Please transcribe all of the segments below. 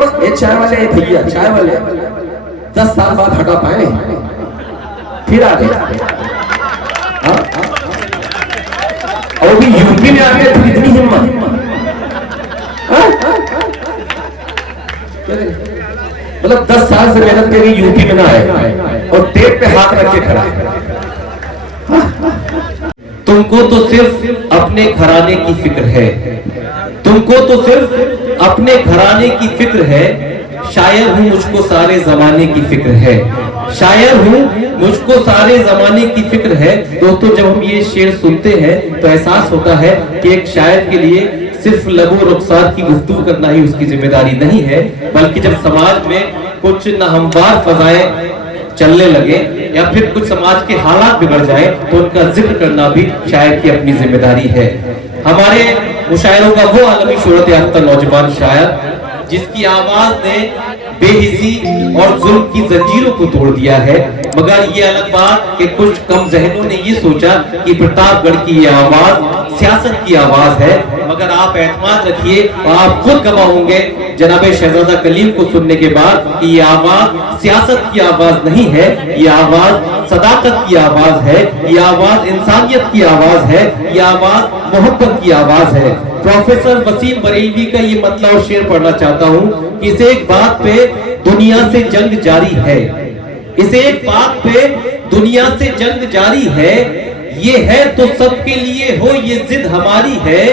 ये चाय वाले भैया चाय वाले 10 साल बाद हटा पाए फिर आ गए और भी यूपी में आ गए फिर इतनी हिम्मत। मतलब 10 साल से मेहनत करी यूपी में ना आए और पेट पे हाथ रख के खड़ा है। तुमको तो सिर्फ अपने घराने की फिक्र है, तुमको तो सिर्फ अपने घराने की फिक्र है। शायर हूँ मुझको सारे जमाने की फिक्र है, शायर हूँ मुझको सारे जमाने की फिक्र है। दोस्तों जब हम ये शेर सुनते हैं तो एहसास होता है कि एक शायर के लिए सिर्फ लबो रुखसार की गुफ्तगू करना ही उसकी जिम्मेदारी नहीं है, बल्कि जब समाज में कुछ नाहमवार फजाएं चलने लगे या फिर कुछ समाज के हालात बिगड़ जाए तो उनका जिक्र करना भी शायर की अपनी जिम्मेदारी है। हमारे मुशायरों का वो आलमी शोहरत याफ्ता नौजवान शायर जिसकी आवाज ने बेहिसी और जुल्म की जंजीरों को तोड़ दिया है, मगर ये अलग बात कि कुछ कम जहनों ने ये सोचा कि प्रतापगढ़ की ये आवाज सियासत की आवाज है। मगर आप एतमाद रखिए और आप खुद गवाह होंगे जनाबे शहजादा कलीम को सुनने के बाद कि ये आवाज सियासत की आवाज नहीं है, ये आवाज सदाकत की आवाज है, ये आवाज इंसानियत की आवाज है, ये आवाज मोहब्बत की आवाज है। प्रोफेसर वसीम बरेलवी का ये मतलब और शेर पढ़ना चाहता हूँ कि इस एक बात पे दुनिया से जंग जारी है, इस एक बात पे दुनिया से जंग जारी है। ये है तो सबके लिए हो ये जिद हमारी है,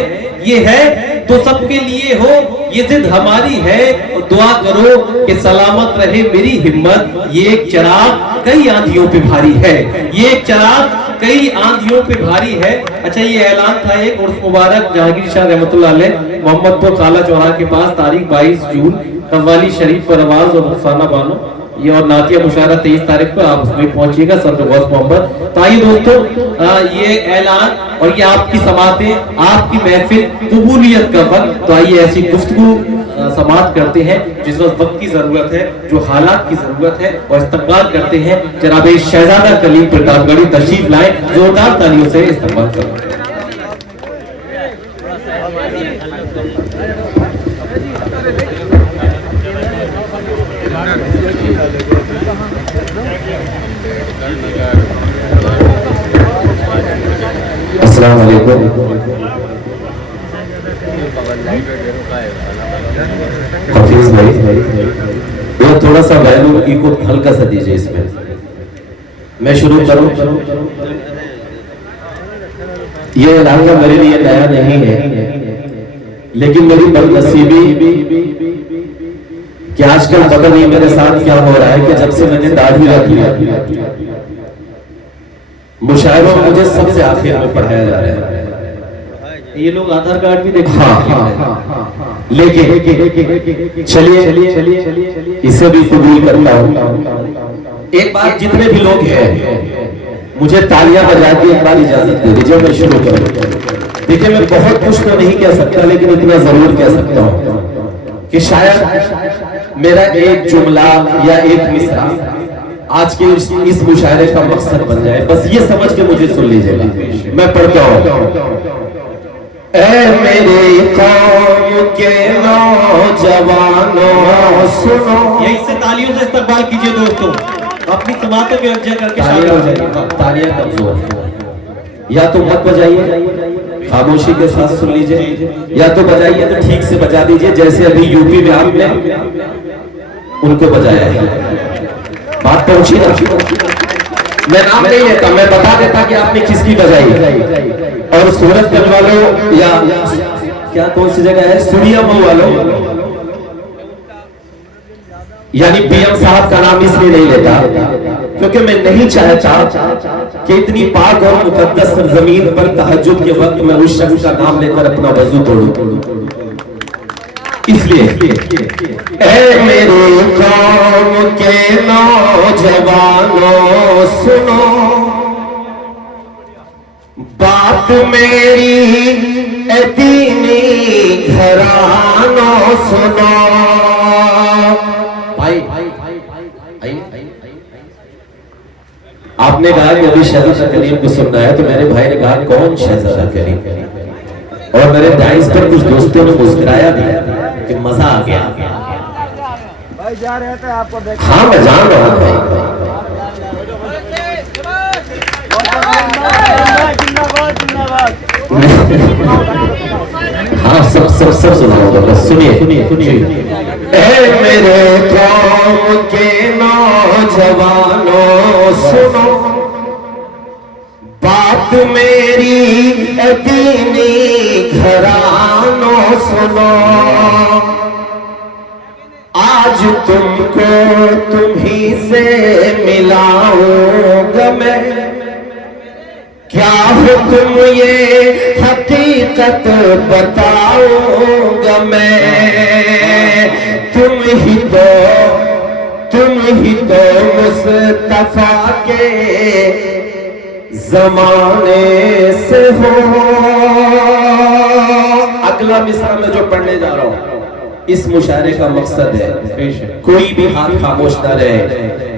ये है तो सबके लिए हो ये जिद हमारी है। और दुआ करो कि सलामत रहे मेरी हिम्मत, ये एक चिराग कई आंधियों पे भारी है, ये एक चिराग कई आंधियों पे भारी है। अच्छा ये ऐलान था एक उर्फ मुबारक जहांगीर शाह रहमतुल्लाह अलैह मोहम्मदपुर खाला चौराहा के पास तारीख 22 जून कव्वाली शरीफ पर आवाज और रुखसाना बानो ये और नातिया मुशायरा 23 तारीख को आप उसमें पहुंचिएगा सर गौस मोहम्मद। तो आइए दोस्तों ये ऐलान और ये आपकी समातें आपकी महफिल कबूलियत का वक्त। तो आइए ऐसी गुफ्तगू समात करते हैं जिस वक्त की जरूरत है, जो हालात की जरूरत है, और इस्तकबाल करते हैं जनाब शहजादा कलीम प्रतापगढ़ी तशरीफ लाए, जोरदार तालियों से इस्तकबाल करें। अस्सलाम वालेकुम। हफीज भाई ये थोड़ा सा वैल्यू इको हल्का सा दीजिए इसमें। मैं शुरू करूं। ये इलाका मेरे लिए नया नहीं है, लेकिन मेरी बदनसीबी कि आजकल पता नहीं मेरे साथ क्या हो रहा है कि जब से मैंने दाढ़ी रख लिया मुशायरों में मुझे सबसे आखिर में पढ़ाया जा रहा है। ये लोग आधार कार्ड भी देखते हाँ। लेकिन चलिए इसे भी कबूल करता हूँ। एक बात जितने भी लोग हैं मुझे तालियां बजा के एक बार इजाजत दे दीजिए, मैं शुरू करूँ। देखिए मैं बहुत कुछ तो नहीं कह सकता, लेकिन इतना जरूर कह सकता हूँ कि शायद मेरा एक जुमला या एक मिसरा आज के इस मुशायरे का मकसद बन जाए। बस ये समझ के मुझे सुन लीजिएगा। मैं पढ़ता हूँ। ऐ मेरे कौम के नौजवानों सुनो। यही से तालियों से इस्तकबाल कीजिए दोस्तों, अपनी समातों में अर्जा करके शामिल हो जाइए। तालियां कमजोर, या तो मत बजाइए, खामोशी के साथ सुन लीजिए, या तो बजाइए तो ठीक से बजा दीजिए जैसे अभी यूपी में आपने उनको बजाया है। बात पहुंची ना? मैं नाम नहीं लेता, मैं बता देता कि आपने किसकी बजाई। और सूरतगंज वालों या क्या कौन सी जगह है सुनियामऊ वालों, यानी पीएम साहब का नाम इसलिए नहीं लेता क्योंकि मैं नहीं चाहता कि इतनी पाक और मुकद्दस जमीन पर तहज्जुद के वक्त मैं उस शख्स का नाम लेकर अपना वजू तोड़ूं। इसलिए ऐ मेरे कौम के नौजवानों सुनो, बात मेरी ऐ दीनी घरानों सुनो। भाई आपने कहा कि अभी शहजादा कलीम को सुनना है, तो मेरे भाई ने कहा कौन शहजादा कलीम, और मेरे डाइस पर कुछ दोस्तों ने मुस्कुराया भी कि मजा आ गया। भाई जा रहे थे आपको देख। हाँ मैं जान रहा हूँ भाई। जिंदाबाद जिंदाबाद। हाँ सब सुनाऊंगा बस सुनिए। ए मेरे कौम के नौजवानों सुनो बात मेरी दीनी घरानों सुनो। आज तुमको तुम्ही से मिलाऊंगा मैं, क्या हो तुम ये हकीकत बताऊंगा मैं। तुम ही तो मुस्तफा के जमाने से हो। अगला मिसरा में जो पढ़ने जा रहा हूं इस मुशायरे का मकसद है कोई भी हाथ खामोश न रहे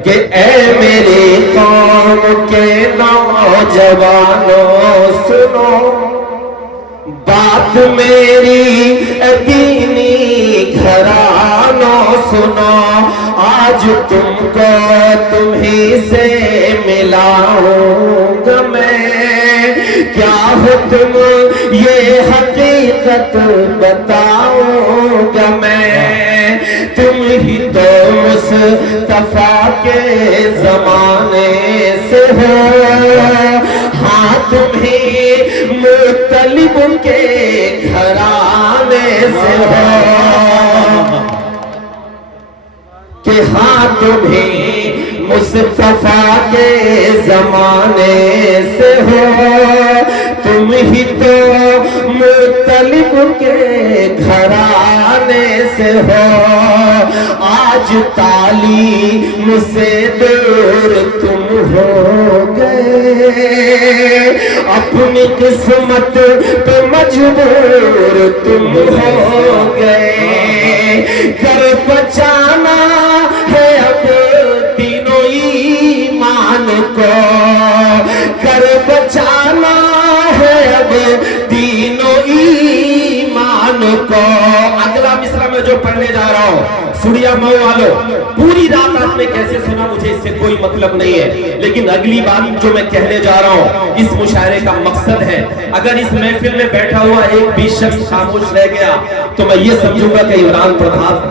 कि ए मेरे कौम के नौजवानों सुनो बात मेरी दीनी घरानों सुनो। आज तुमको तुम्ही से मिलाऊंगा मैं, क्या हो तुम ये हकीकत बताऊंगा मैं। तुम ही तो मुस्तफा के जमाने से हो, हाँ तुम ही मुत्तलिब के घराने से हो कि हाँ तुम ही मुस्तफा के जमाने से हो। तुम ही तो मुत्तलिब के घराने से हो। आज तालीम से दूर तुम हो गए, अपनी किस्मत पे मजबूर तुम हो गए। घर बचाना है अब तीनों ईमान को, घर बचाना है अब तीनों ईमान को। अगला मिसरा में जो पढ़ने जा रहा हूं सुनिया मऊ वालों, पूरी रात आपने कैसे सुना मुझे इससे कोई मतलब नहीं है, लेकिन अगली बात जो मैं कहने जा रहा हूं इस मुशायरे का मकसद है। अगर इस महफिल में बैठा हुआ एक भी शख्स खामोश रह गया तो मैं ये समझूंगा कि इमरान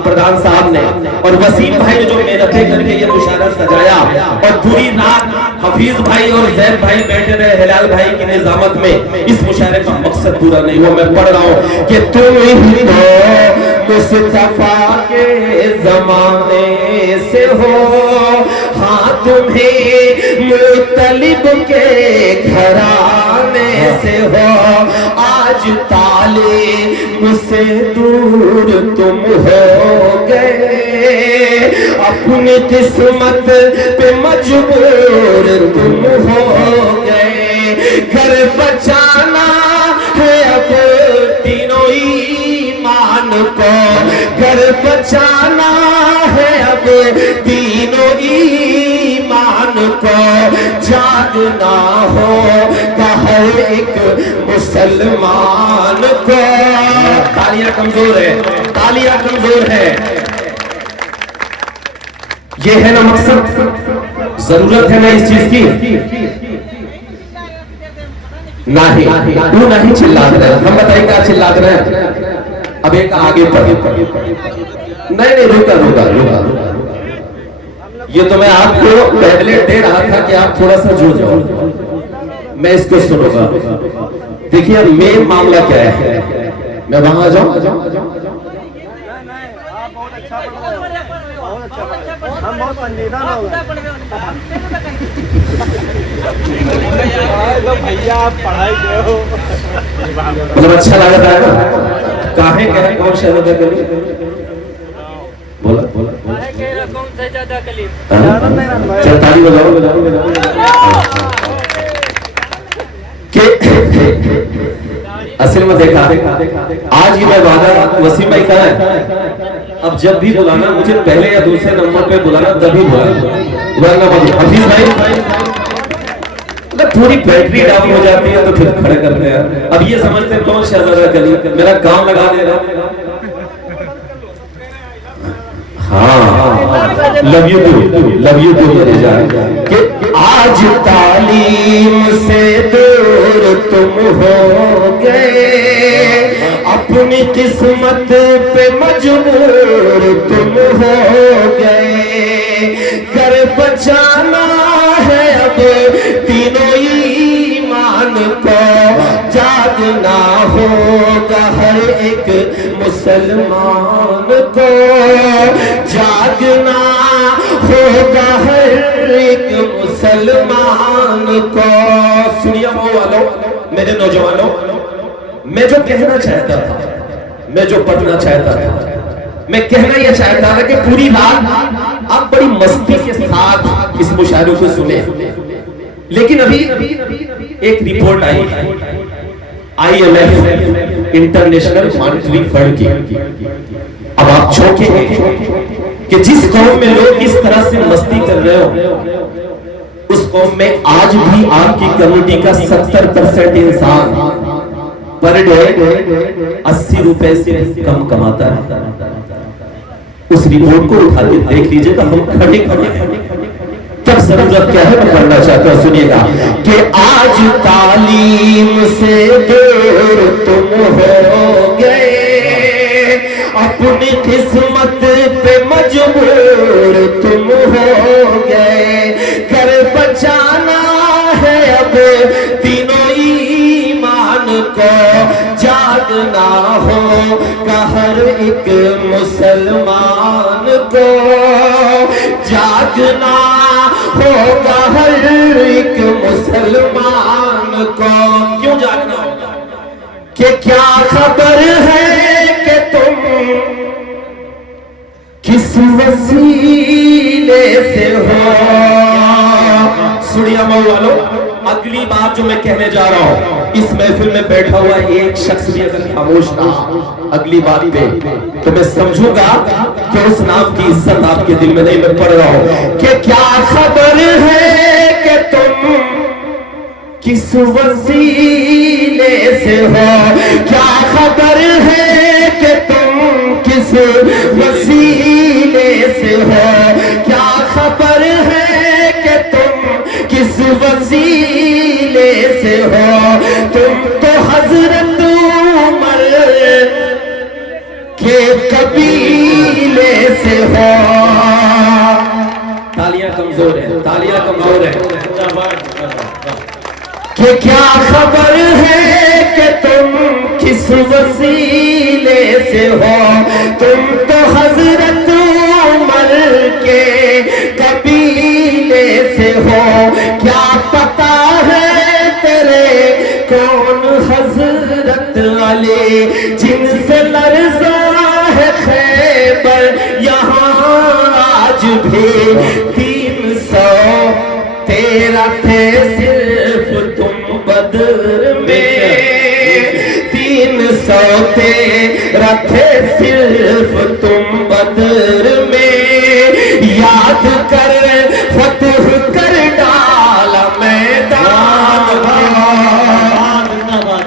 प्रधान साहब ने और वसीम भाई ने जो मेहनतें करके ये मुशायरा सजाया और पूरी रात हफीज भाई और जैद भाई बैठे रहे हिलाल भाई की निजामत में, इस मुशायरे का मकसद पूरा नहीं हुआ। मैं पढ़ रहा हूं कि तुम ही हो मुस्तफा के जमाने से हो, हाँ तुम्हें मुत्तलिब के घराने से हो। आज तालीम से दूर तुम हो गए, अपनी किस्मत पे मजबूर तुम हो गए। घर बचाना है अब तीनों ईमान को, घर बचाना है अब तीनों ईमान को। जागना हो हर एक मुसलमान को। तालियां कमजोर है, तालियां कमजोर है। ये है ना मकसद, जरूरत है ना इस चीज की। नहीं तू नहीं चिल्ला रहे, हम बताइए क्या चिल्ला रहे हैं। अब एक आगे पढ़े, नहीं रुका। ये तो मैं आपको टैबलेट दे रहा था कि आप थोड़ा सा जुड़ जाओ, मैं इसको सुनूंगा। देखिए अब मेन मामला क्या है, मैं वहां आ जाऊं। हम बहुत संजीदा भैया आप पढ़ाई हो मतलब अच्छा लग रहा है ना। काहे कहे कौन शहर का गली बोला कौन सा ज्यादा कलीफ चल ताली बजाओ। असल में देखा आज ही मैं वादा वसीम भाई का है, अब जब भी बुलाना मुझे पहले या दूसरे नंबर पे बुलाना, तभी बुलाना। हफीज भाई मतलब थोड़ी बैटरी डाउन हो जाती है तो फिर खड़े करते हैं। अब ये समझते हैं कौन शहजादा कली मेरा काम लगा दे रहा। हाँ लव यू टू मेरे जान कि आज तालीम से दूर तुम हो गए, अपनी किस्मत पे मजबूर तुम हो गए, घर बचाना है अब तीनों ईमान को, जागना होगा हर एक मुसलमान को, जागना होगा हर एक मुसलमान को। सुनिए वालों, मेरे नौजवानों, मैं जो कहना चाहता था, मैं जो पढ़ना चाहता था, मैं कहना यह चाहता था कि पूरी रात आप बड़ी मस्ती के साथ इस मुशायरे को सुने, लेकिन अभी एक रिपोर्ट आई IMF इंटरनेशनल मॉनेटरी फंड की। अब आप चौंके कि जिस कौम में लोग इस तरह से मस्ती कर रहे हो, उस कौम में आज भी आपकी कम्युनिटी का 70% इंसान पर डे 80 रुपए से कम कमाता है। उस रिपोर्ट को उठा के देख लीजिए तो हम खड़े तब जरूरत क्या है मैं पढ़ना चाहता हूं, सुनिएगा कि आज तालीम से दूर तुम हो गए, अपनी किस्मत पे मजबूर तुम हो गए, घर बचाना है अब तीनों ईमान को, जागना होगा हर एक मुसलमान को, जागना होगा हर एक मुसलमान को। क्यों जागना होगा? कि क्या खबर है कि तुम किस वसीले से हो। सुनिए वालों, अगली बात जो मैं कहने जा रहा हूं, इस महफिल में बैठा हुआ एक शख्स भी अगर खामोश रहा अगली बात पे, तो मैं समझूंगा कि उस नाम की इज्जत आपके दिल में नहीं। मैं पढ़ रहा हूं कि क्या खबर है कि तुम किस वसीले से हो, क्या खबर है कि तुम किस वसीले से हो, क्या खबर है कि तुम किस वसीले से हो, तुम तो हजरत उमर के कबीले से हो। तालियां कमजोर है, तालियां कमजोर है। कि क्या खबर है कि तुम किस वसीले से हो, तुम तो हजरत उमर के कबीले से हो, क्या पता है तेरे कौन हजरत अली, जिनसे लर्ज़ा है खैबर यहाँ आज भी 313 थे सिर्फ तुम बदर में, 313 थे सिर्फ तुम बदर में, याद कर फतह कर डाला मैदान।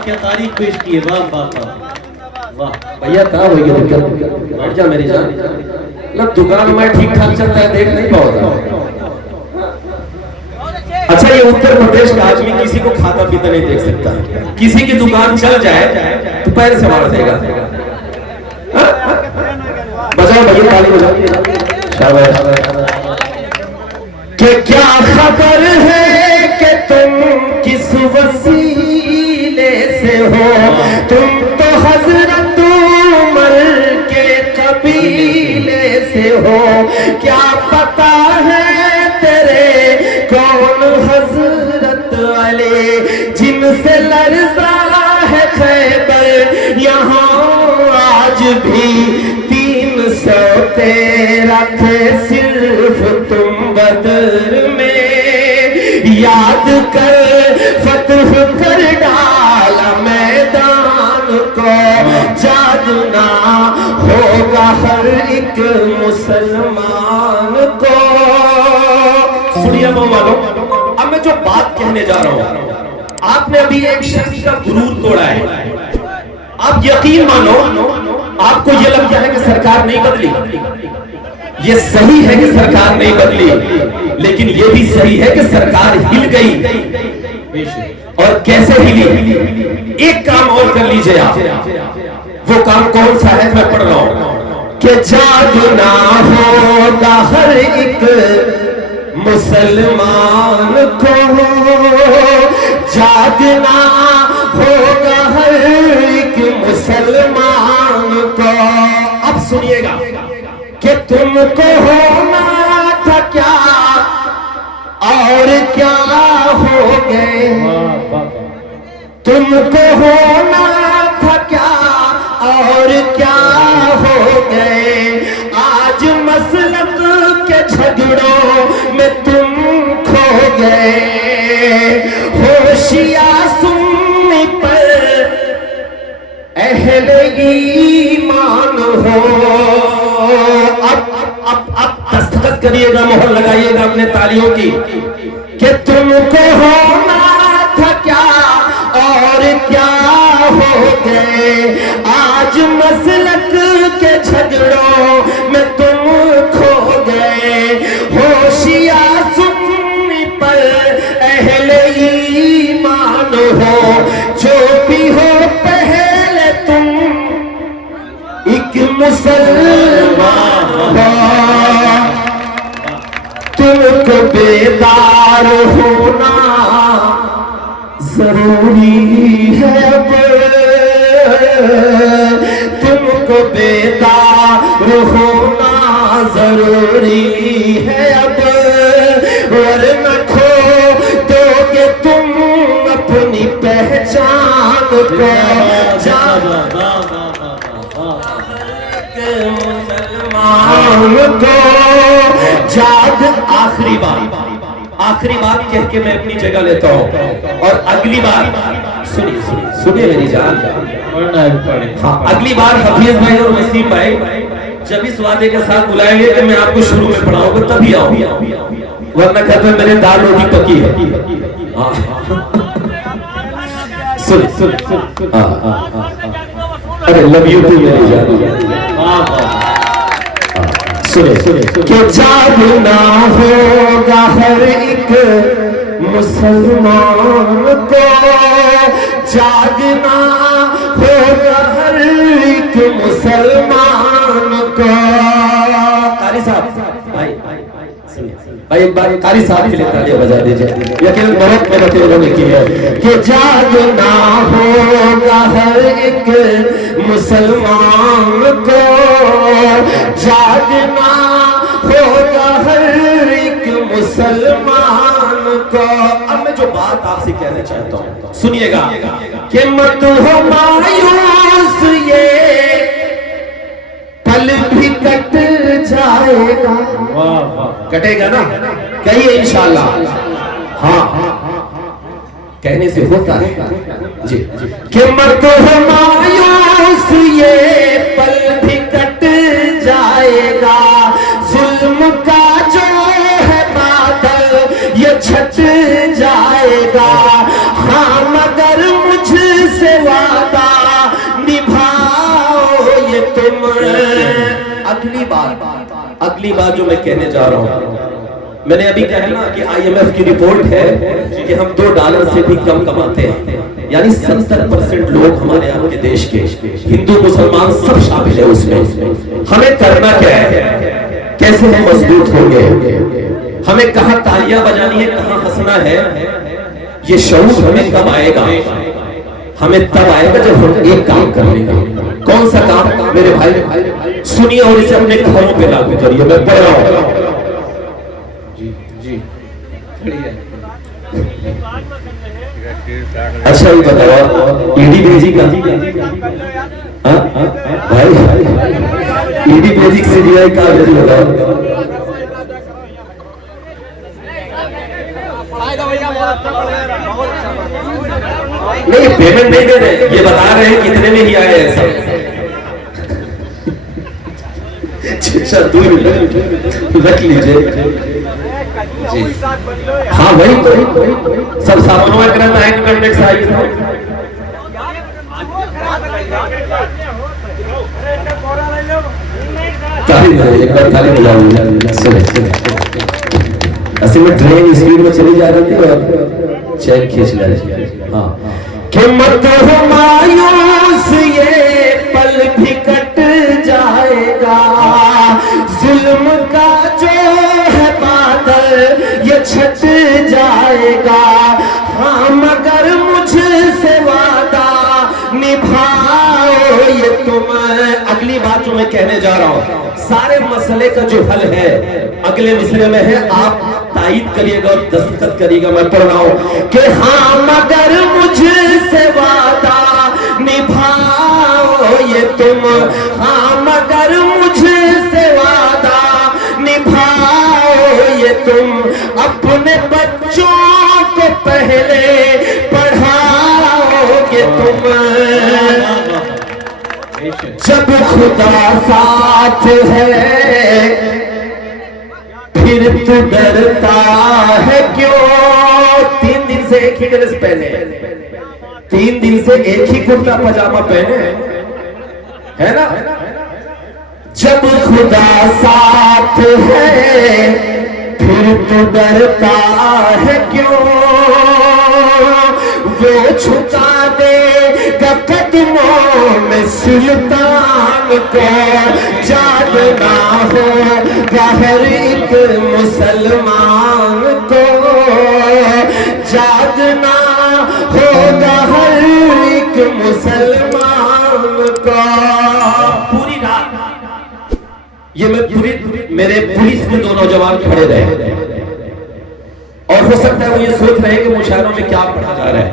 क्या तारीफ पेश की है, वाह वाह वाह। भैया कहाँ हो गया दिक्कत? बैठ जा मेरी जान। मतलब दुकान में ठीक ठाक चलता है, देख नहीं पाता। अच्छा, ये उत्तर प्रदेश का आदमी किसी को खाता पीता नहीं देख सकता, किसी की दुकान चल जाए तो पैर से मार देगा। बजाओ भैया, ताली बजाओ, शाबाश। कि क्या खबर है कि तुम किस वसीले से हो, तुम तो हजरत उमर के कबीले से हो, क्या पता है तेरे कौन हजरत अली, जिनसे लर्ज़ा है खैबर यहाँ आज भी 313 थे सिर्फ तुम बदर में, याद कर फतह कर डाला मैदान को, जागना होगा हर एक मुसलमान को। सुनिए वालों, अब मैं जो बात कहने जा रहा हूं, आपने अभी एक शख्स का गुरूर तोड़ा है। आप यकीन मानो, आपको यह लगता है कि सरकार नहीं बदली, ये सही है कि सरकार नहीं बदली, लेकिन ये भी सही है कि सरकार हिल गई। और कैसे हिली? एक काम और कर लीजिए आप। वो काम कौन सा है? मैं पढ़ रहा हूं कि जागना होगा हर एक मुसलमान को, जागना होगा हर एक मुसलमान को। अब सुनिएगा कि तुमको होना था क्या और क्या हो गए, तुमको होना था क्या और क्या हो गए। आज मसलक के झगड़ों में तुम खो गए। होशियार सुन्नी पर अहले ईमान हो। अब दस्तखत करिएगा, मोहर लगाइएगा अपने तालियों की कि तुमको होना था क्या और क्या हो गए। आज मसलक के झगड़ों में तुम खो गए। होशियार सुन्नी पर अहले ईमान हो। जो भी हो पहले तुम एक मुसलमान हो। तुमको बेदार होना जरूरी है अब, तुमको बेदार होना जरूरी है अब, वरना खो दोगे तुम अपनी पहचान को। मुसलमान को जाग। आखिरी बात कह के मैं अपनी जगह लेता हूं। और अगली बार सुनिए मेरी जान। हाँ, अगली बार हफीज भाई और वसीम भाई जब इस वादे के साथ बुलाएंगे कि मैं आपको शुरू में पढ़ाऊंगा तभी आऊंगा, वरना कहते हैं मेरे दाल रोटी पकी है। सुन अरे लव यू टू मेरी जान। सुने कि जागना होगा हर एक मुसलमान को, जागना होगा हर एक मुसलमान को। कारी साहब भाई एक बार कारी साहब के लिए तालियां बजा दीजिए। यकीनन बहुत मेहनत इन्होंने की है कि जागना होगा हर एक मुसलमान को, जागना होगा हर एक मुसलमान को। अब मैं जो बात आपसे कहना चाहता हूं सुनिएगा कि मत हो मायूस, ये पल भी कट जाएगा। कटेगा ना? कहिए इंशाल्लाह। हाँ, कहने से होता है जी कि मत हो मायूस, ये पल भी कट जाएगा। जुल्म का जो है बादल ये छट जाएगा। हाँ, मगर मुझसे वादा निभाओ ये तुम। अगली बात जो मैं कहने जा रहा हूं, मैंने अभी कहा ना कि IMF की रिपोर्ट है कि हम $2 से भी कम कमाते हैं, यानी 70% लोग हमारे आपके देश के हिंदू मुसलमान सब शामिल है उसमें। हमें करना क्या है? कैसे हम मजबूत होंगे? हमें कहां तालियां बजानी है, कहां हंसना है? ये शऊर हमें कब आएगा? हमें तब आएगा जब हम एक काम कर लेंगे। कौन सा काम मेरे भाई? सुनिए और इसे अपने घरों पे लागू करिए। मैं पढ़ रहा हूं। अच्छा ये बताओ, ईडी भेजी का भाई, ईडी भेजी CBI का भेजी बताओ। नहीं, पेमेंट नहीं दे रहे, ये बता रहे हैं कितने में ही आए हैं सब। दूर रख लीजिए जी। हाँ वही तो सब सामानों में करना है, इनकम टैक्स आई था। ताली बजाओ, एक बार ताली बजाओ। सुने असल में ट्रेन स्पीड में चली जा रही थी और चैन खींच ले रही। हाँ कि मत हो मायूस, ये पल भी कट जाएगा, जुल्म का जो है बादल ये छट जाएगा। हाँ मगर मुझसे वादा निभाओ ये तुम। अगली बात जो मैं कहने जा रहा हूं, सारे मसले का जो हल है अगले मिसरे में है, आप तायीद करिएगा और दस्तखत करिएगा। मैं पढ़ रहा हूं कि हाँ मगर मुझसे वादा निभाओ ये तुम, हाँ मगर मुझसे वादा निभाओ ये तुम। अपने बच्चों को पहले पढ़ाओगे तुम, जब खुदा साथ है फिर तू डरता है क्यों। 3 दिन से एक ही ड्रेस पहने, 3 दिन से एक ही कुर्ता पजामा पहने, है ना। जब खुदा साथ है फिर तू डरता है क्यों। वो छुपा देगा कदमों में सुल्तान को, जागना हो हर एक मुसलमान को, जागना होगा हर एक मुसलमान को। पूरी रात ये मेरे पुलिस में 2 नौजवान खड़े रहे और हो सकता है वो ये सोच रहे हैं कि मुशायरों में क्या पढ़ा जा रहा है।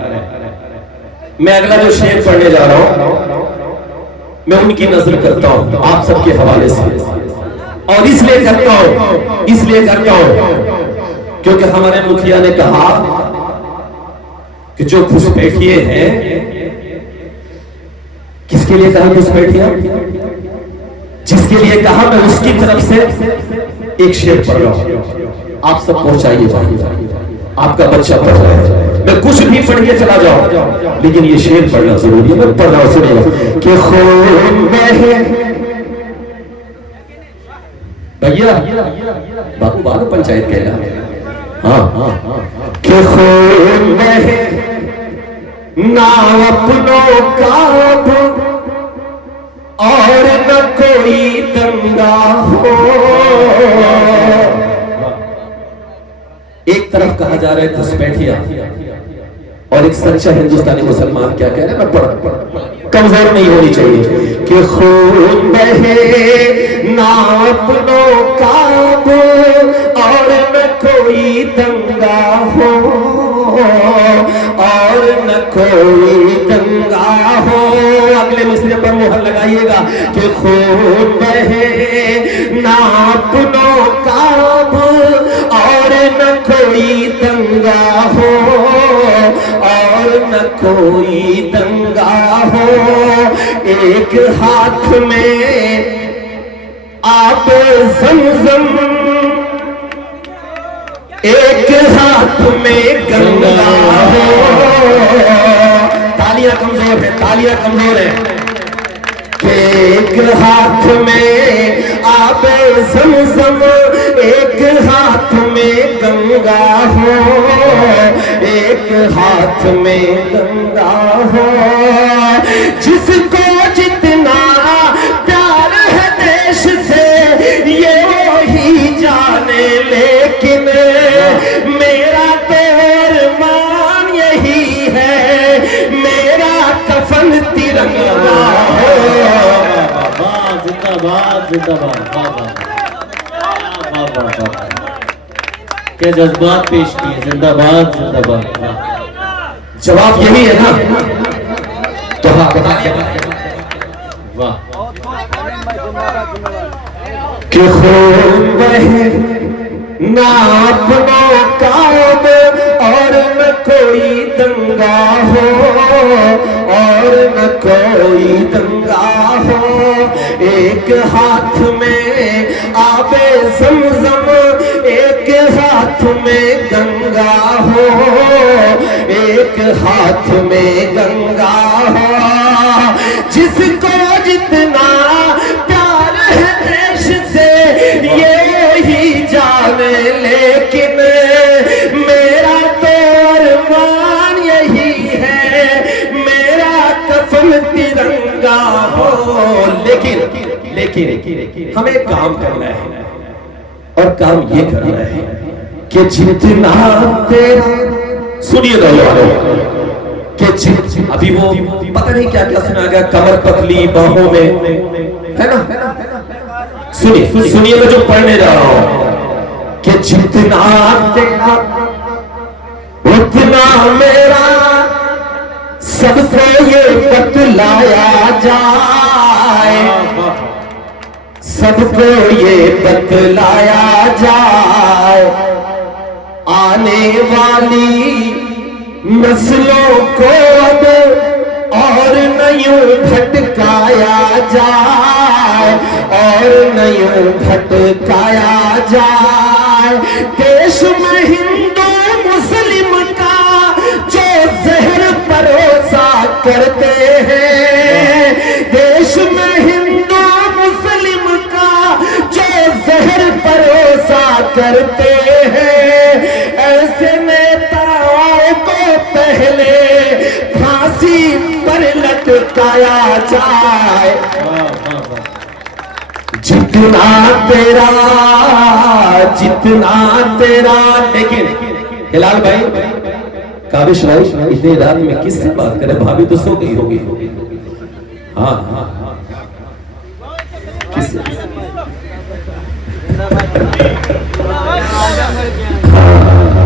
मैं अगला जो शेर पढ़ने जा रहा हूं मैं उनकी नजर करता हूं आप सबके हवाले से, और इसलिए करता हूं क्योंकि हमारे मुखिया ने कहा कि जो घुसपैठिए हैं, किसके लिए कहा घुसपैठिया, जिसके लिए कहा, मैं उसकी तरफ से एक शेर पढ़ रहा हूं, आप सब पहुंचाइए। आपका बच्चा पढ़ रहा है, मैं कुछ भी पढ़ के चला जाऊं लेकिन ये शेर पढ़ना जरूरी है। मैं पढ़ रहा हूं, सुनिएगा कि खून बहे। भैया बाबू बाबू पंचायत कहेगा, हाँ कि खून बहे ना अपनों का और न कोई दंगा हो। एक तरफ कहा जा रहा है घुसपैठिया और एक सच्चा हिंदुस्तानी मुसलमान क्या कह रहे हैं, मैं पढ़ कमजोर नहीं होनी चाहिए कि खून बहे ना अपनों का और न कोई दंगा हो, और न कोई दंगा हो। अगले मिसरे पर मुहर लगाइएगा कि खून बहे ना अपनों का और न कोई दंगा हो, और न कोई दंगा हो। एक हाथ में आब ज़मज़म, एक हाथ में गंगा हो। तालियां कमजोर है, तालियां कमजोर है। एक हाथ में आब ज़मज़म, एक हाथ में गंगा हो, एक हाथ में गंगा हो। जिसको जितना प्यार है देश से ये वही जाने, लेकिन मेरा तो अरमान यही है, मेरा कफन तिरंगा हो। जिंदाबाद जिंदाबाद, क्या जज्बात पेश किए, जिंदाबाद जिंदाबाद। जवाब यही है ना, तो हाँ बताइए। वाह। कि खून बहे ना अपनों का और न कोई दंगा हो, और न कोई दंगा हो। एक हाथ में आबे ज़मज़म, एक हाथ में गंगा हो, एक हाथ में गंगा हो। जिसको जितना प्यार है देश से लेकिन हमें काम करना है और काम ये करना है कि जितना तेरा, सुनिए नौजवानों, कि अभी वो पता नहीं क्या क्या सुना गया, कमर पतली बाहों में, है ना? सुनिए सुनिए, मैं जो पढ़ने जा रहा हूं कि जितना तेरा उतना मेरा, सबको ये बतलाया जाए, सबको ये बतलाया जाए, आने वाली नस्लों को अब और नयूं भटकाया जाए, और नयूं भटकाया जाए। देश में हिंदू मुस्लिम का जो जहर परोसा करते हैं, देश में हिंदू मुस्लिम का जो जहर परोसा करते हैं, ऐसे नेताओं को पहले फांसी पर लटकाया जाए। जितना तेरा, जितना तेरा। लेकिन हिलाल भाई, काबिश भाई, इतनी रात में किससे बात करें? भाभी तो सो गई होगी। हाँ हाँ, किससे?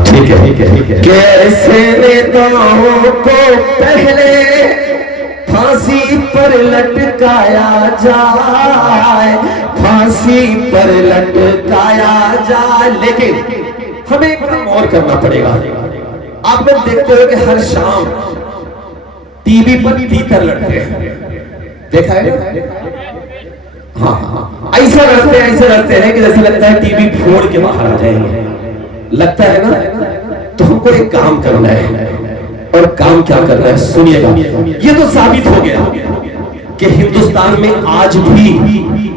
ठीक है ठीक है ठीक है। कैसे नेताओं को पहले फांसी पर लटकाया जाए, फांसी पर लटकाया जाए। लेकिन हमें एक काम और करना पड़ेगा। आप लोग देखते हो कि हर शाम टीवी पर तीतर लड़ते हैं, देखा है ना? हाँ हाँ, ऐसा लड़ते हैं कि जैसे लगता है टीवी फोड़ के बाहर आ जाएंगे, लगता है ना? तो हमको एक काम करना है, और काम क्या करना है सुनिएगा। ये तो साबित हो गया कि हिंदुस्तान में आज भी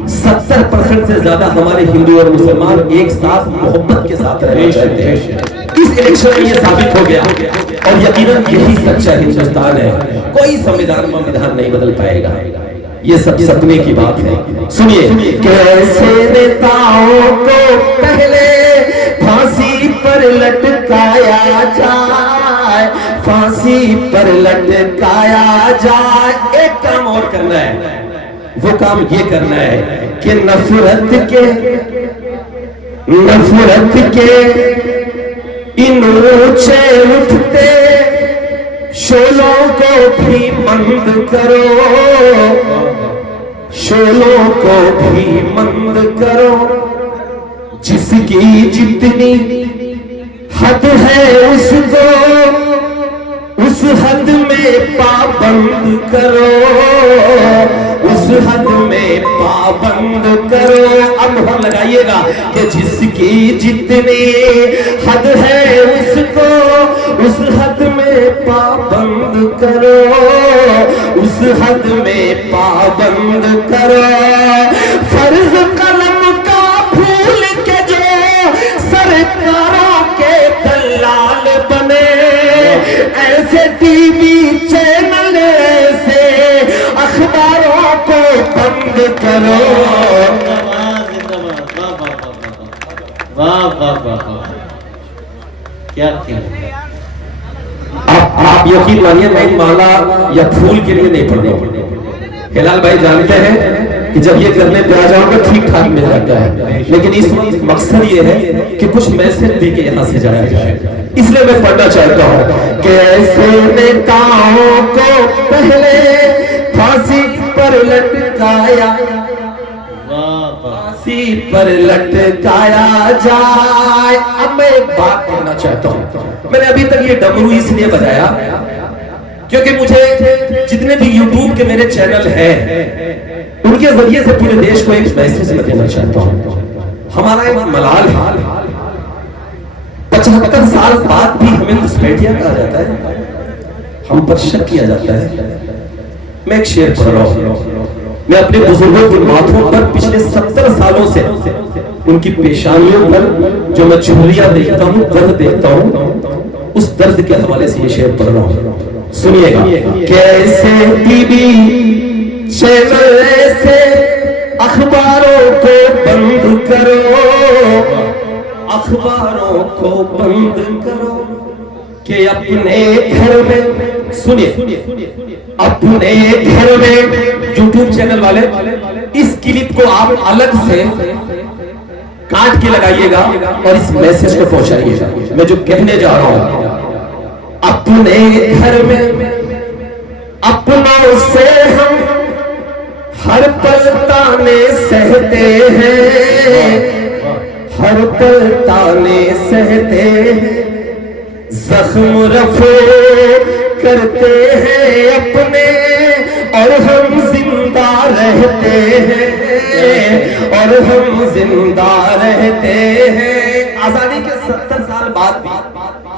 70% से ज्यादा हमारे हिंदू और मुसलमान एक साथ मोहब्बत के साथ रहते हैं। इस इलेक्शन में ये साबित हो गया, और यकीनन यही सच्चा हिंदुस्तान है। कोई संविधान में विधान नहीं बदल पाएगा, ये सब सपने की बात है। सुनिए, कैसे नेताओं को पहले फांसी पर लटकाया जाए, फांसी पर लटकाया जाए। एक काम और करना है, वो काम ये करना है कि नफरत के इन ऊंचे उठते शोलों को भी बंद करो, शोलों को भी बंद करो। जिसकी जितनी हद है उसको उस हद में पाबंद करो, उस हद में पाबंद करो। अब हम लगाइएगा कि जिसकी जितनी हद है उसको उस हद में पाबंद करो, उस हद में पाबंद करो। फर्ज कलम का फूल के जो सरकारों के दलाल बने, ऐसे टीवी चैनल से अखबारों को बंद करो। वाह वाह वाह, क्या क्या। आप यकीन मानिए, मैं माला या फूल के लिए नहीं पढ़ रहा हूं। हिलाल भाई जानते हैं कि जब ये करने पे आ जाओ तो ठीक ठाक मिल जाता है, लेकिन इस वक्त मकसद ये है कि कुछ मैसेज दे के यहाँ से जाया जाए, इसलिए मैं पढ़ना चाहता हूँ कि ऐसे नेताओं को पहले फांसी पर लटकाया, फांसी पर लटकाया जाए। अब मैं एक बात कहना चाहता हूँ। मैंने अभी तक ये डमरू इसलिए बजाया क्योंकि मुझे जितने भी YouTube के मेरे चैनल हैं उनके जरिए से पूरे देश को एक मैसेज मैं देना चाहता हूँ। हमारा एक मलाल है, 75 साल बाद भी हमें घुसपैठिया कहा जाता है, हम पर शक किया जाता है। मैं एक शेर पढ़ रहा हूँ। मैं अपने बुजुर्गों के माथों पर पिछले 70 सालों से उनकी पेशानियों पर जो मैं चुनरियां देखता हूँ, दर्द देखता हूँ, उस दर्द के हवाले से ये शेर पढ़ रहा हूँ। सुनिएगा। कैसे टीवी चैनल से अखबारों को बंद करो, अखबारों को बंद करो कि अपने घर में, सुनिए, अपने घर में, यूट्यूब चैनल वाले इस क्लिप को आप अलग से काट के लगाइएगा और इस मैसेज को पहुंचाइएगा। मैं जो कहने जा रहा हूं, अपने घर में अपनों से हम हर पल ताने सहते हैं, हर पल ताने सहते हैं, जख्म रफो करते हैं अपने और हम जिंदा रहते हैं, और हम जिंदा रहते हैं। आजादी के 70 साल बाद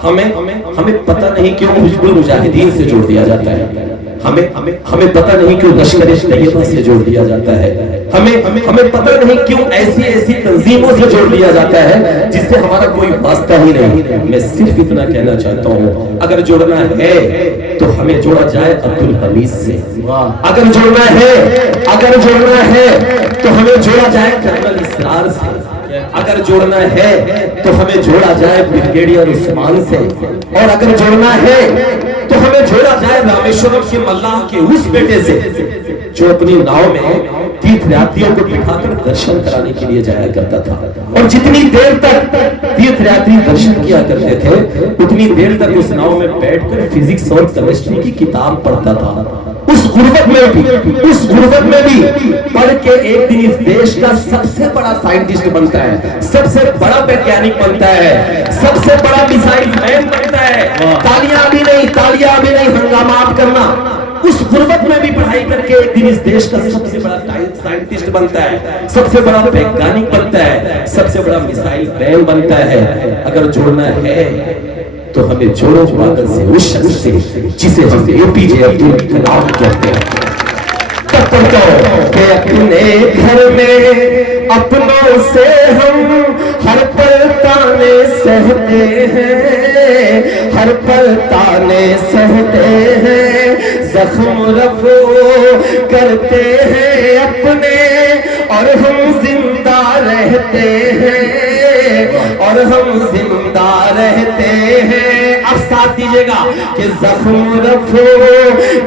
हमें पता नहीं क्यों हिजबुल मुजाहिदीन से जोड़ दिया जाता है, हमें पता नहीं क्यों लश्कर तैयबा से जोड़ दिया जाता है, हमें पता नहीं क्यों ऐसी तंजीमों से जोड़ दिया जाता है जिससे हमारा कोई वास्ता ही नहीं। मैं सिर्फ इतना कहना चाहता हूँ, अगर जोड़ना है तो हमें जोड़ा जाए अब्दुल हमीद से, अगर जोड़ना है तो हमें जोड़ा जाए कर्नल इसरार से, अगर जोड़ना है तो हमें जोड़ा जाए ब्रिगेडियर उस्मान से, और अगर जोड़ना है तो हमें जोड़ा जाए रामेश्वरम के मल्लाह के उस बेटे से जो अपनी नाव में तीर्थयात्रियों को बिठाकर दर्शन कराने के लिए जाया करता था, और जितनी देर तक तीर्थयात्री दर्शन किया करते थे उतनी देर तक उस नाव में बैठकर फिजिक्स और केमिस्ट्री की किताब पढ़ता था। उस गुर्बत में भी पढ़ के एक दिन इस देश का सबसे बड़ा साइंटिस्ट बनता है, सबसे बड़ा वैज्ञानिक बनता है, सबसे बड़ा मिसाइल मैन बनता है। तालियां भी नहीं, हंगामा आप करना। उस गुर्बत में भी पढ़ाई करके एक दिन इस देश का सबसे बड़ा साइंटिस्ट बनता है, सबसे बड़ा वैज्ञानिक बनता है, सबसे बड़ा मिसाइल मैन बनता है। अगर जोड़ना है तो हमें जोड़ो बादल से, उस शख्स से जिसे हम एपीजे अब्दुल कलाम कहते हैं। तब तक के अपने घर में अपनों से हम हर पल ताने सहते हैं, हर पल ताने सहते हैं, जख्म रफो करते हैं अपने और हम जिंदा रहते हैं, और हम जिंदा रहते हैं। अब साथ दीजिएगा कि जख्म रफो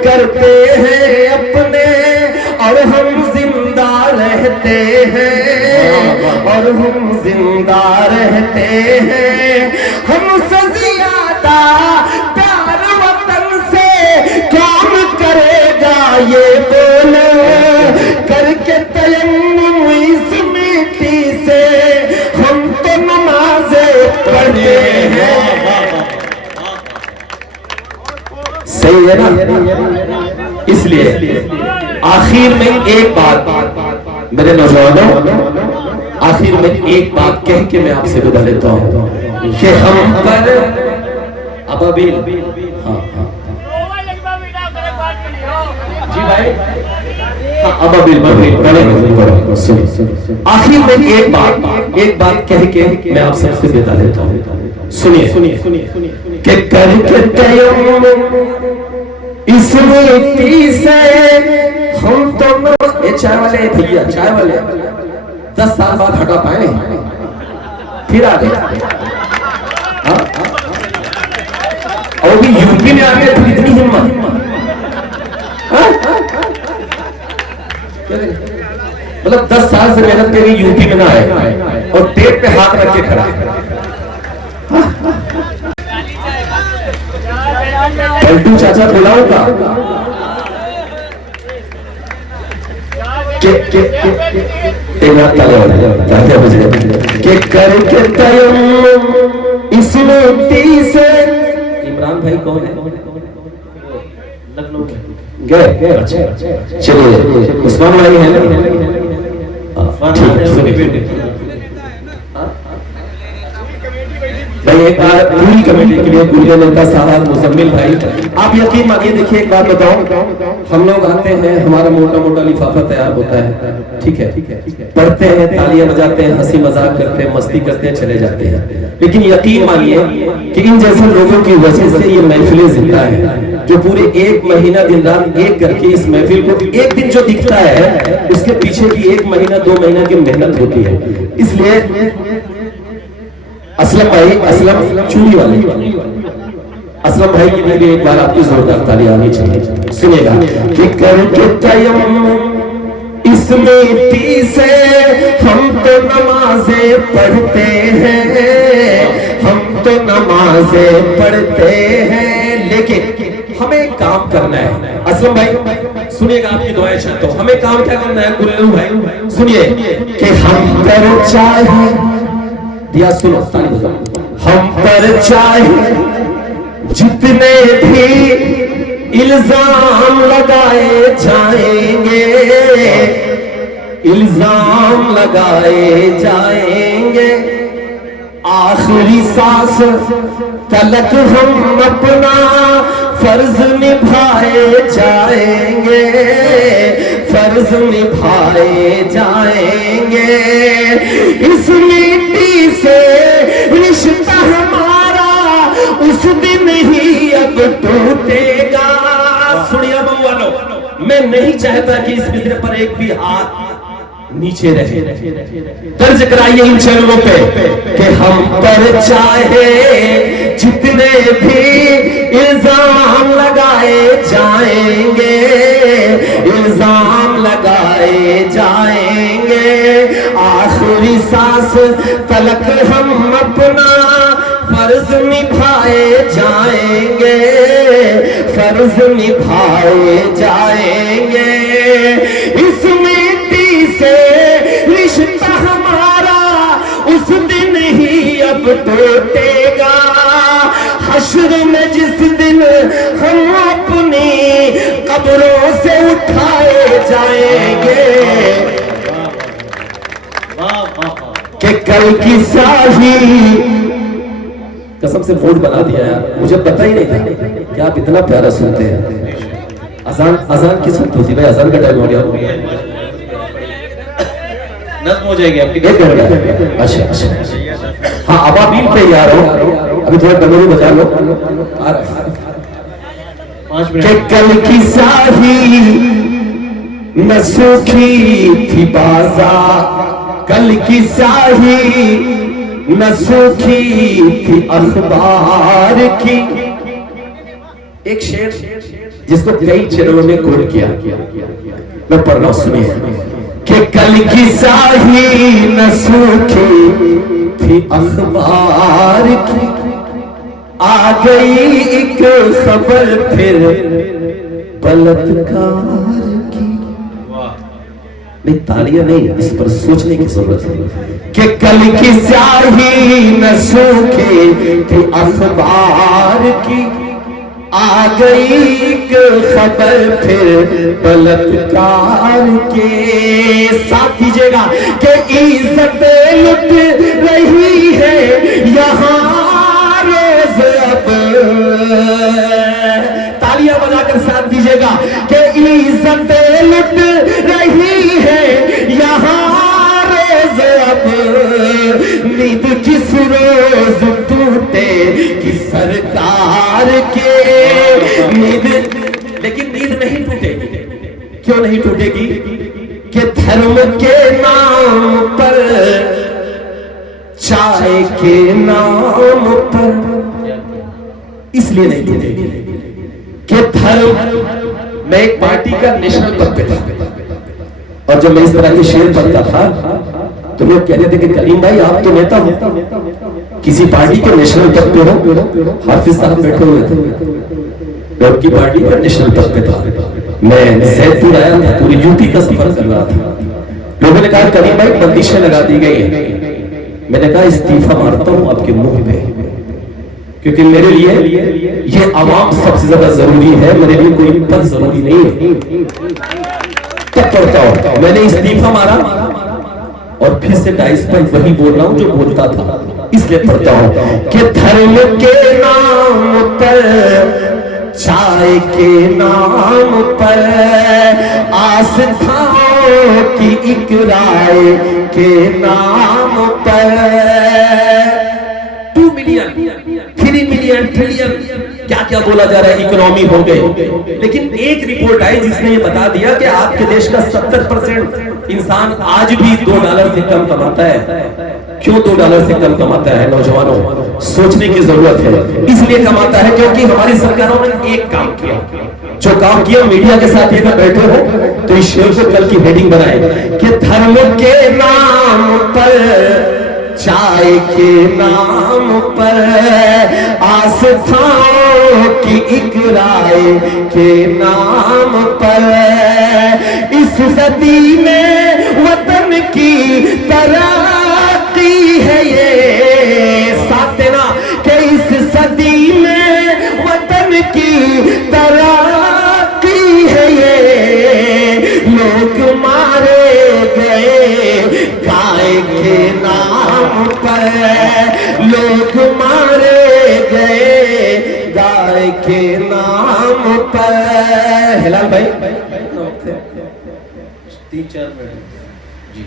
करते हैं अपने और हम जिंदा रहते हैं, और हम जिंदा रहते हैं। हमसे ज्यादा प्यार वतन से कौन करेगा ये बोलो, करके तयम्मुम इस मिट्टी से हम तो नमाज़े पढ़ते हैं। सही है ना? इसलिए आखिर में एक बात मेरे नौजवानों, आखिर में एक बात कह के मैं आपसे विदा लेता हूं कि हम पर अबाबिल, जी भाई, अबाबिल आखिर में एक बात कह के मैं आप सबसे विदा लेता हूं। सुनिए कि करके इस मिट्टी से हम तो चाय वाले भैया, चाय वाले 10 साल बाद हटा पाए, फिर आ गए, और भी यूपी में आ गए तो इतनी हिम्मत। मतलब 10 साल से मेहनत करी, यूपी में ना आए और पेट पे हाथ रख के खड़ा। पलटू चाचा बुलाओ का के करके तयम्मुम इस मिट्टी से। इमरान भाई कौन है? लखनऊ गए। अच्छा चलिए, उस्मान भाई है ना? ठीक, भाई एक बार पूरी कमेटी के लिए गुलिया नेता साहब मुजम्मिल भाई, आप यकीन मानिए, देखिए एक बात बताओ, हम लोग आते हैं, हमारा मोटा मोटा लिफाफा तैयार होता है, ठीक है, पढ़ते हैं, तालियां बजाते हैं, हंसी मजाक करते हैं, मस्ती करते हैं, चले जाते हैं। लेकिन यकीन मानिए कि इन जैसे लोगों की वजह से ये महफिलें जिंदा है। जो पूरे 1 महीना दिन रात एक करके इस महफिल को एक दिन जो दिखता है उसके पीछे भी 1 महीना 2 महीना की मेहनत होती है। इसलिए असलम भाई, असलम चूड़ी वाले असलम भाई की भी एक बार आपकी जोरदार ताली आनी चाहिए। सुनेगा कि करके तयम्मुम इस मिट्टी से हम तो नमाजें पढ़ते हैं, हम तो नमाजें पढ़ते हैं, लेकिन हमें काम करना है। असलम भाई सुनिएगा, आपकी दुआएं चाहता हूं। हमें काम क्या करना है गुल्लू भाई? सुनिए कि हम पर चाहे दिया, सुनो ताली बजाओ, हम पर चाहे जितने भी इल्जाम लगाए जाएंगे, इल्जाम लगाए जाएंगे, आखिरी सांस तलक हम अपना फर्ज निभाए जाएंगे, फर्ज निभाए जाएंगे। इस मिट्टी से रिश्ता हमारा उस दिन ही अब टूटेगा। सुनिया बहू वालों, मैं नहीं चाहता कि इस मिसरे पर एक भी हाथ नीचे रहे। दर्ज कराइए इन चैनलों पे कि हम पर चाहे जितने भी इल्जाम लगाए जाएंगे, इल्जाम लगाए जाएंगे, आखिरी सांस तलक हम अपना फर्ज निभाए जाएंगे, फर्ज निभाए जाएंगे। इस मिट्टी से रिश्ता हमारा उस दिन ही अब टूटेगा। हश्र में जिस दिन हम अपनी कब्रों से उठाए जाएंगे, कि कल की शाही कसम से मूड बना दिया यार, मुझे पता ही नहीं था कि आप इतना प्यारा सुनते हैं। अजान अजान किस वक्त होती है भाई? अजान का टाइम हो गया, नज्म हो जाएगी आपकी। 1 घंटा। अच्छा अच्छा, हाँ अब आप तैयार हो, अभी थोड़ा डमरू बजा लो। आ रहा 5 मिनट। कि कल की शाही न सूखी थी बाजार, कल की शाही न सूखी थी अखबार की। एक शेर जिसको कई चैनलों में कोट किया, मैं पढ़ रहा हूं, सुनिए कि कल की शाही न सूखी थी अखबार की, आ गई एक खबर फिर बलात्कार की। नहीं तालियां नहीं, इस पर सोचने की जरूरत है कि कल की स्याही न सूखे थी अखबार की, आ गई एक खबर फिर बलात्कार के। साथ दीजिएगा कि इज्जत लुट रही है यहाँ रोज अब, तालियां बजाकर साथ दीजिएगा कि इज्जत लुट रही है यहाँ रोज अब, नींद किस रोज टूटे कि सरकार के नींद, लेकिन नींद नहीं टूटेगी। क्यों नहीं टूटेगी? कि धर्म के नाम पर, चाय के नाम पर, इसलिए नहीं टूटेगी कि धर्म। मैं एक पार्टी का नेशनल पद पे था और जब मैं इस तरह के शेर पढ़ता था तो लोग कहते थे कि करीम भाई आप तो नेता हो, किसी पार्टी के नेशनल पद पे हो। हाफिज साहब बैठे हुए थे, उनकी पार्टी का नेशनल पद पे था, मैं सैदपुर आया था, पूरी यूपी का सफर कर रहा था। लोगों ने कहा करीम भाई बंदिशें लगा दी गई है। मैंने कहा इस्तीफा मारता हूं आपके मुंह पे, क्योंकि मेरे लिए ये आवाम सबसे ज्यादा जरूरी है, मेरे लिए कोई पद जरूरी नहीं है। तब पढ़ता हूं, मैंने इस्तीफा मारा और फिर से डाइस पर वही बोल रहा हूं जो बोलता था, इसलिए पढ़ता हूं कि धर्म के नाम पर, चाय के नाम पर, आस्थाओं की इकरार के नाम पर 2 मिलियन 3 मिलियन ट्रिलियन क्या क्या बोला जा रहा है, इकोनॉमी हो गई, लेकिन एक रिपोर्ट आई जिसने ये बता दिया कि आपके देश का 70% इंसान आज भी $2 से कम कमाता है। क्यों $2 से कम कमाता है? नौजवानों, सोचने की जरूरत है। इसलिए कमाता है क्योंकि हमारी सरकारों ने एक काम किया, जो काम किया, मीडिया के साथ अगर बैठे हो तो इस शेर को कल की हेडिंग बनाए कि धर्म के नाम पर, चाय के नाम पर, आस्थाओं की एक राय के नाम पर, इस सदी में वतन की तरक्की है ये, साथ देना कि इस सदी में वतन की तरक्की है ये, लोग मारे गए गाय के नाम पर, लोग मारे गए गाय के नाम पर। हिलाल भाई 3-4 मिनट जी।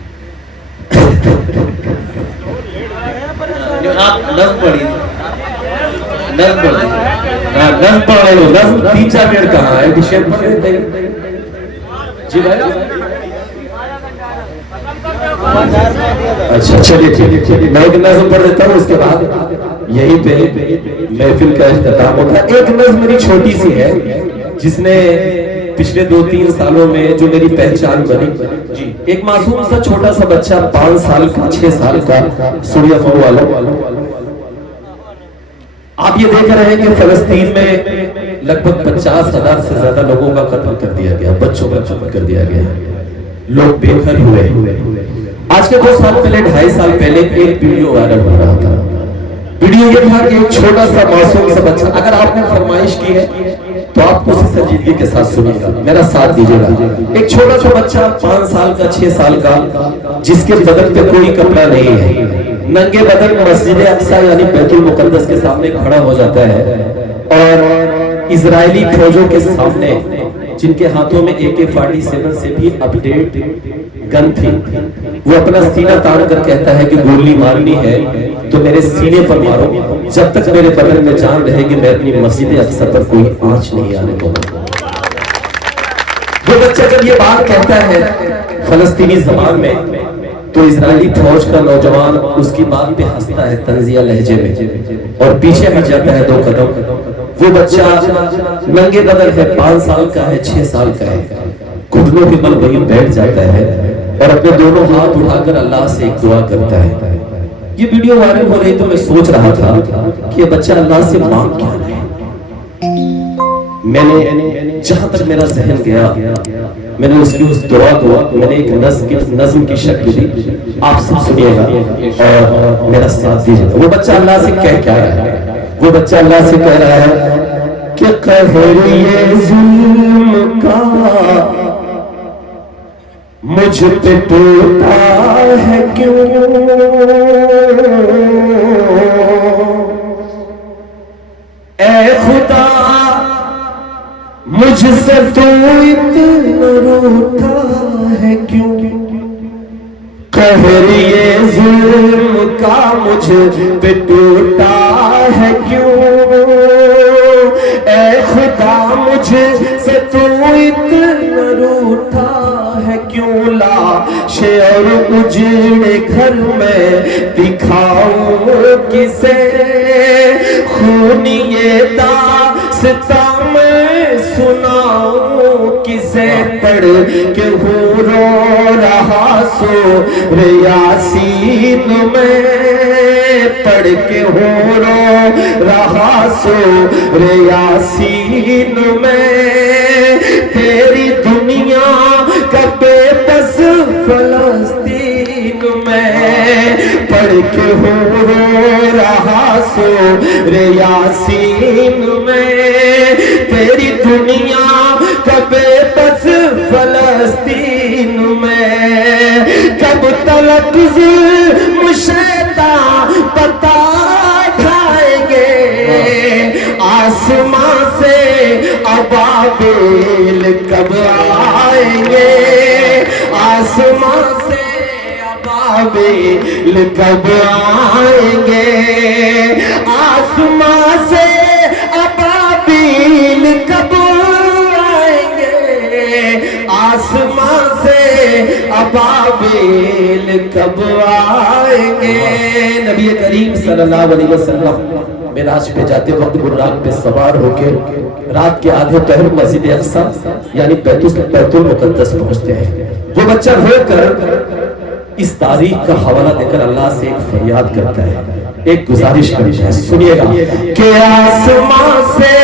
आप 10 पढ़ी, 10 पढ़ी, हाँ 10 पढ़ रहे हो, 10 3-4 मिनट कहाँ है? विषय पढ़ रहे थे जी भाई। अच्छा चलिए चलिए, मैं एक नज़्म पढ़ देता हूँ, उसके बाद यहीं पे महफिल का इख्तिताम होता है। एक नज़्म मेरी छोटी सी है जिसने पिछले 2-3 सालों में जो मेरी पहचान बनी जी। एक मासूम सा छोटा सा बच्चा 5 साल का, 6 साल का, सूर्या वालों, आप ये देख रहे हैं कि फलस्तीन में लगभग 50,000 से ज्यादा लोगों का कत्ल कर दिया गया, बच्चों का कत्ल कर दिया गया, लोग बेघर हुए। आज के 2 साल पहले, 2.5 साल पहले एक वीडियो वायरल हो रहा था। वीडियो ये था कि एक छोटा सा मासूम सा बच्चा, अगर आपने फरमाइश की है तो आप उसी संजीदगी के साथ सुनिएगा, मेरा साथ दीजिएगा। एक छोटा सा बच्चा 5 साल का, 6 साल का, जिसके बदन पे कोई कपड़ा नहीं है, नंगे बदन मस्जिद अक्सा यानी बैतुल मुकद्दस के सामने खड़ा हो जाता है और इजरायली फौजों के सामने, जिनके हाथों में AK-47 से भी अपडेट गन थी, वो अपना सीना तान कर कहता है कि गोली मारनी है तो मेरे सीने पर मारो, जब तक मेरे बदन में जान रहेगी मैं अपनी मस्जिद अक्सा पर कोई आंच नहीं आने दूंगा। वो बच्चा जब ये बात कहता है फलस्तीनी जबान में, तो इजरायली फौज का नौजवान उसकी बात पे हंसता है तंजिया लहजे में और पीछे हट जाता है 2 कदम। वो बच्चा नंगे बदन है, 5 साल का है, 6 साल का है, घुटनों के बल वहीं बैठ जाता है और अपने दोनों हाथ उठाकर अल्लाह से एक दुआ करता है। ये वीडियो वायरल हो रही तो मैं सोच रहा था कि ये बच्चा अल्लाह से मांग क्या रहा है। मैंने जहां तक मेरा जहन गया, मैंने उसकी उस दुआ को मैंने एक नज्म की शक्ल दी। आप सब सुनिएगा और मेरा साथ दीजिएगा। वो बच्चा अल्लाह से कह क्या रहा है? वो बच्चा अल्लाह से कह रहा है कि कहर ये जुल्म का मुझ पे टूटा है क्यों, ऐ खुदा मुझसे तू इतना रूठा है क्यों, कहर ये जुल्म का मुझ पे टूटा है क्यों, ऐ खुदा मुझसे तू इतना रूठा है क्यों, लाशे और उजड़े घर में दिखाऊं किसे, खूनी ये दास्तां मैं सुनाऊं किसे, पढ़ के हूँ रो रहा सो रे यासीन में, पढ़ के हूँ रो रहा सो रे यासीन में, तेरी दुनिया का बेबस फलस्तीन में, पढ़ के हूँ रो रहा सो रे यासीन में, तेरी दुनिया का बेबस फलस्तीन में, कब तलक जुल्म शैतान पता खाएंगे, आसमां से अबाबिल कब आएंगे, आसमां से अबाबिल कब आएंगे, आसमां से अबाबिल कब आएंगे। नबी करीम सल्लल्लाहु अलैहि वसल्लम मेराज पे जाते वक्त बुर्राक पे सवार होके रात के आधे पहर मस्जिद अक्सा यानी बैतुल मुकद्दस पहुंचते हैं। वो बच्चा रोकर इस तारीख का हवाला देकर अल्लाह से एक फरियाद करता है, एक गुजारिश करता है, सुनिएगा कि आसमां से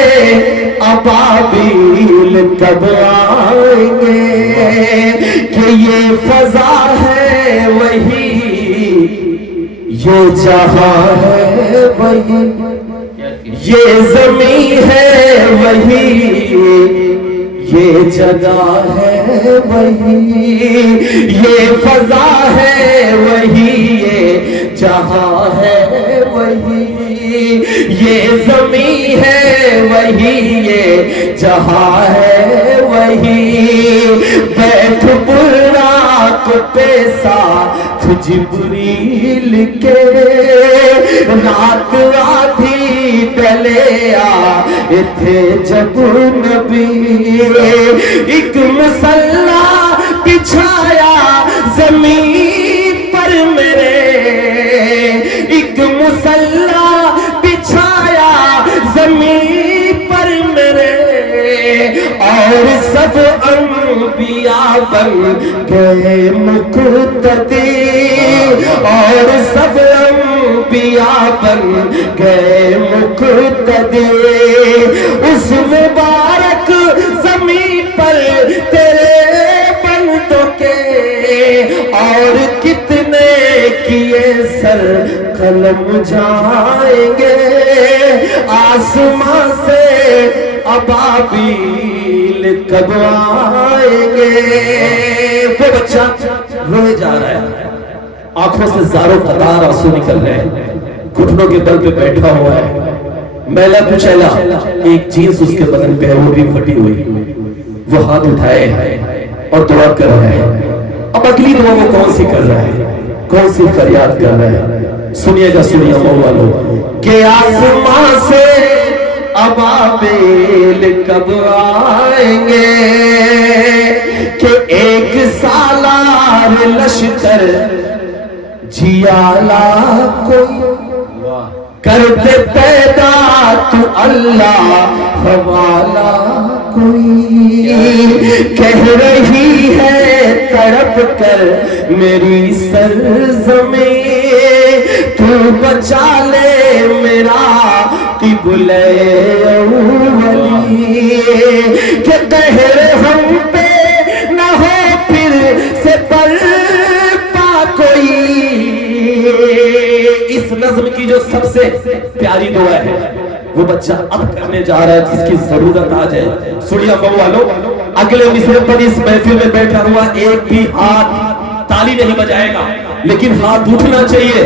अबाबील कब आएंगे, कि ये फजा है वही, ये जहां है वही, ये जमीन है वही, ये जगह है वही, ये फजा है वही, ये जहां है वही, ये जमीन है वही, ये जहां है वही। बैठ बुर्राक पे साथ जिब्रील के, रात आधी डले आए थे जब नबी, एक मुसल्ला बिछाया जमीन पर मेरे, एक मुसल्ला बिछाया जमीन पर मेरे, और सब अंबिया बन गए मुक़्तदी, और सब अंबिया बन गए मुक़्तदी। उस मुबारक जमीन पर तेरे बंदों के, और कितने किए सर कलम जाएंगे, आसमां से अबाबील कब आएंगे। वो बच्चा रोए जा रहा है, आंखों से ज़ारो कतार आंसू निकल रहे हैं, घुटनों के बल पे बैठा हुआ है, मैला कुचैला एक जीन्स उसके बदन पे है, वो भी फटी हुई, वो हाथ उठाए और दुआ कर रहे हैं। अब अगली दुआ वो कौन सी कर रहा है, कौन सी फरियाद कर रहा है, सुनिएगा सुनिए वालों, कि आसमां से अबाबील कब आएंगे, कि एक सालार लश्कर जियाला कोई, करते पैदा तू अल्लाह हवाला कोई, कह रही है तड़प कर मेरी सरज़मीं, तू बचा ले मेरा किबले अव्वली, कि कहर हम पे न हो फिर से बर्पा कोई। इस नज़्म की जो सबसे प्यारी दुआ है वो बच्चा अब करने जा रहा है, जिसकी जरूरत आज है। सुनिए वालों, अगले मिसरे पर इस महफिल में बैठा हुआ एक भी हाथ ताली नहीं बजाएगा, लेकिन हाथ उठना चाहिए,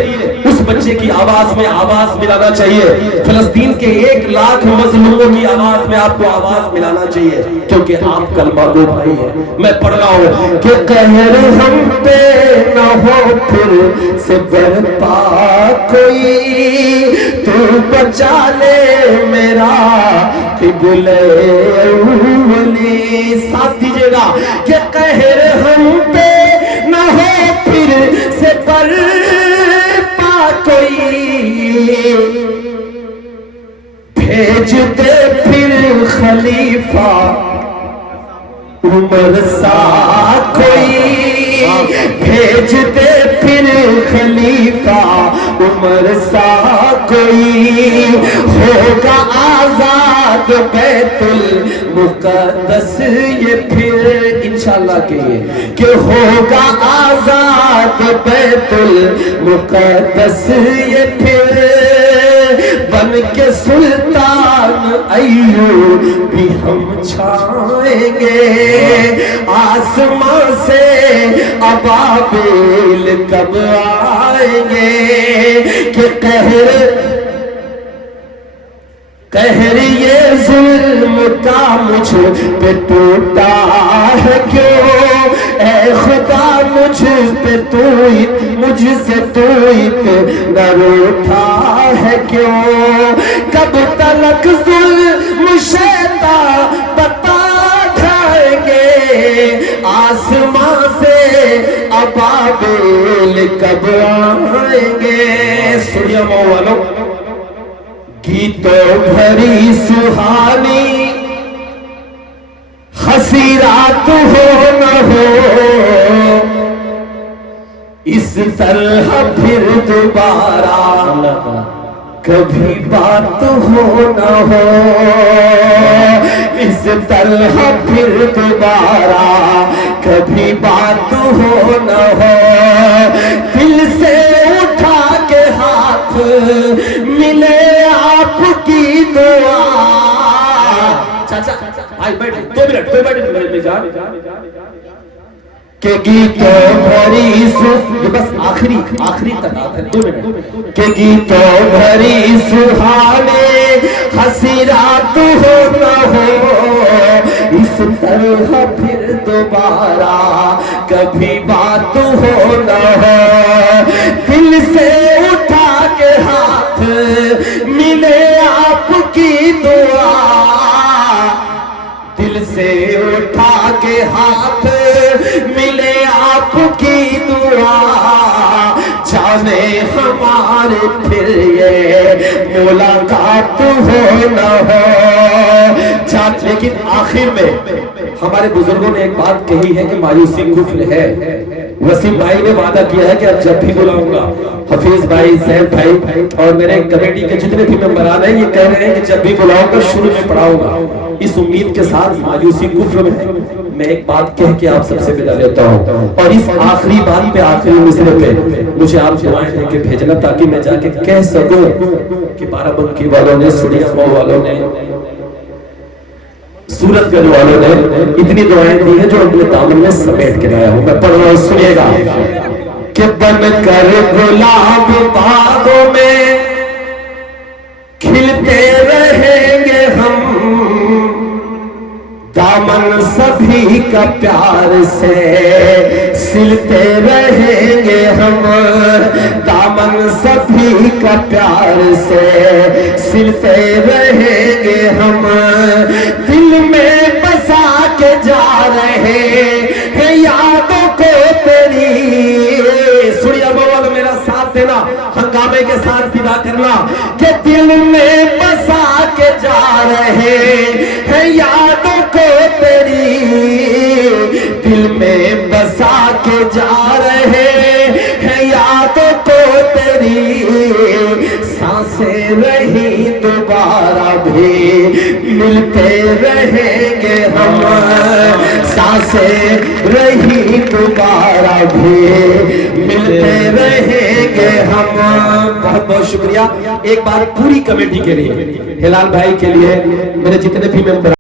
उस बच्चे की आवाज में आवाज मिलाना चाहिए। फिलिस्तीन के 1 लाख मजलूमों की आवाज में आपको आवाज मिलाना चाहिए, क्योंकि आप कलमा गो भाई हैं। मैं पढ़ रहा हूं कि कहर हम पे न हो फिर से बर्पा कोई, तू बचा ले मेरा किबले अव्वली। साथ दीजिएगा कि कहर हम पे न हो फिर से बर्पा कोई, भेज दे फिर खलीफा उमर सा कोई, भेज दे फिर खलीफा उमर सा कोई, होगा आजाद बैतुल मुकद्दस ये फिर इंशाल्लाह कहिए कि होगा आजाद बैतुल मुकद्दस ये फिर, बन के सुल्तान अय्यूब भी हम छाएंगे, आसमां से अबाबील कब आएंगे, कि कहर ये जुल्म का मुझ पे टूटा है क्यों, ऐ खुदा मुझ पे मुझसे तू इतना रूठा है क्यों, कब तलक जुल्म शैतान बता ढाएंगे, आसमां से अबा काबिल कब आएंगे। सुनिए वालों, गीतों भरी सुहानी हंसी रात हो न हो, इस तरह फिर दोबारा कभी बात हो न हो, इस तरह फिर दोबारा कभी बात हो न हो। दिल से उठा के हाथ मिले आपकी दुआ। चाचा भाई बैठ, 2 मिनट में जा के गीतों भरी ये बस आखिरी तक आता है, 2 मिनट के गीतों भरी सुहाने हंसी रात हो न हो, इस तरह फिर दोबारा कभी बात हो न हो। दिल से उठा के हाथ मिले आपकी दुआ, दिल से उठा के हाथ मिले आपकी दुआ, जाने हमारे फिर ये मुलाकात हो न हो। लेकिन आखिर में हमारे बुजुर्गों ने एक बात कही है कि मायूसी कुफ्र है। वसीम भाई ने वादा किया है कि अब जब भी बुलाऊंगा, हफीज भाई, सैफ भाई और मेरे कमेटी के जितने भी मेंबर आ रहे हैं, ये कह रहे हैं कि जब भी बुलाऊंगा शुरू में पढ़ाऊंगा। इस उम्मीद के साथ मायूसी कुफ्र में मैं एक बात कह के आप सबसे विदा लेता हूँ, और इस आखिरी बात पे, आखिरी मिसरे पे मुझे आप दुआएं देके भेजना, ताकि मैं जाके कह सकूं कि बाराबंकी वालों ने, सुनिया वालों ने, सूरतगंज वालों ने इतनी दुआएं दी है जो अपने दामन में समेट के लाया हूं। मैं पढ़ रहा हूं, सुनिएगा। कि बनकर गुलाब बागों में खिलते रहेंगे हम, दामन सभी का प्यार से सिलते रहेंगे हम, दामन सभी का प्यार से सिलते रहेंगे हम। दिल में बसा के जा रहे हैं यादों को तेरी। सुनिए बोलो, मेरा साथ देना, हंगामे के साथ विदा करना। कि दिल में बसा के जा रहे हैं यादों को तेरी, दिल में बसा के जा रहे हैं यादों को तेरी। सांसें रही दोबारा भी मिलते रहेंगे हम, सांसें रही दोबारा भी मिलते रहेंगे हम। बहुत बहुत शुक्रिया। एक बार पूरी कमेटी के लिए, हिलाल भाई के लिए, मेरे जितने भी मेंबर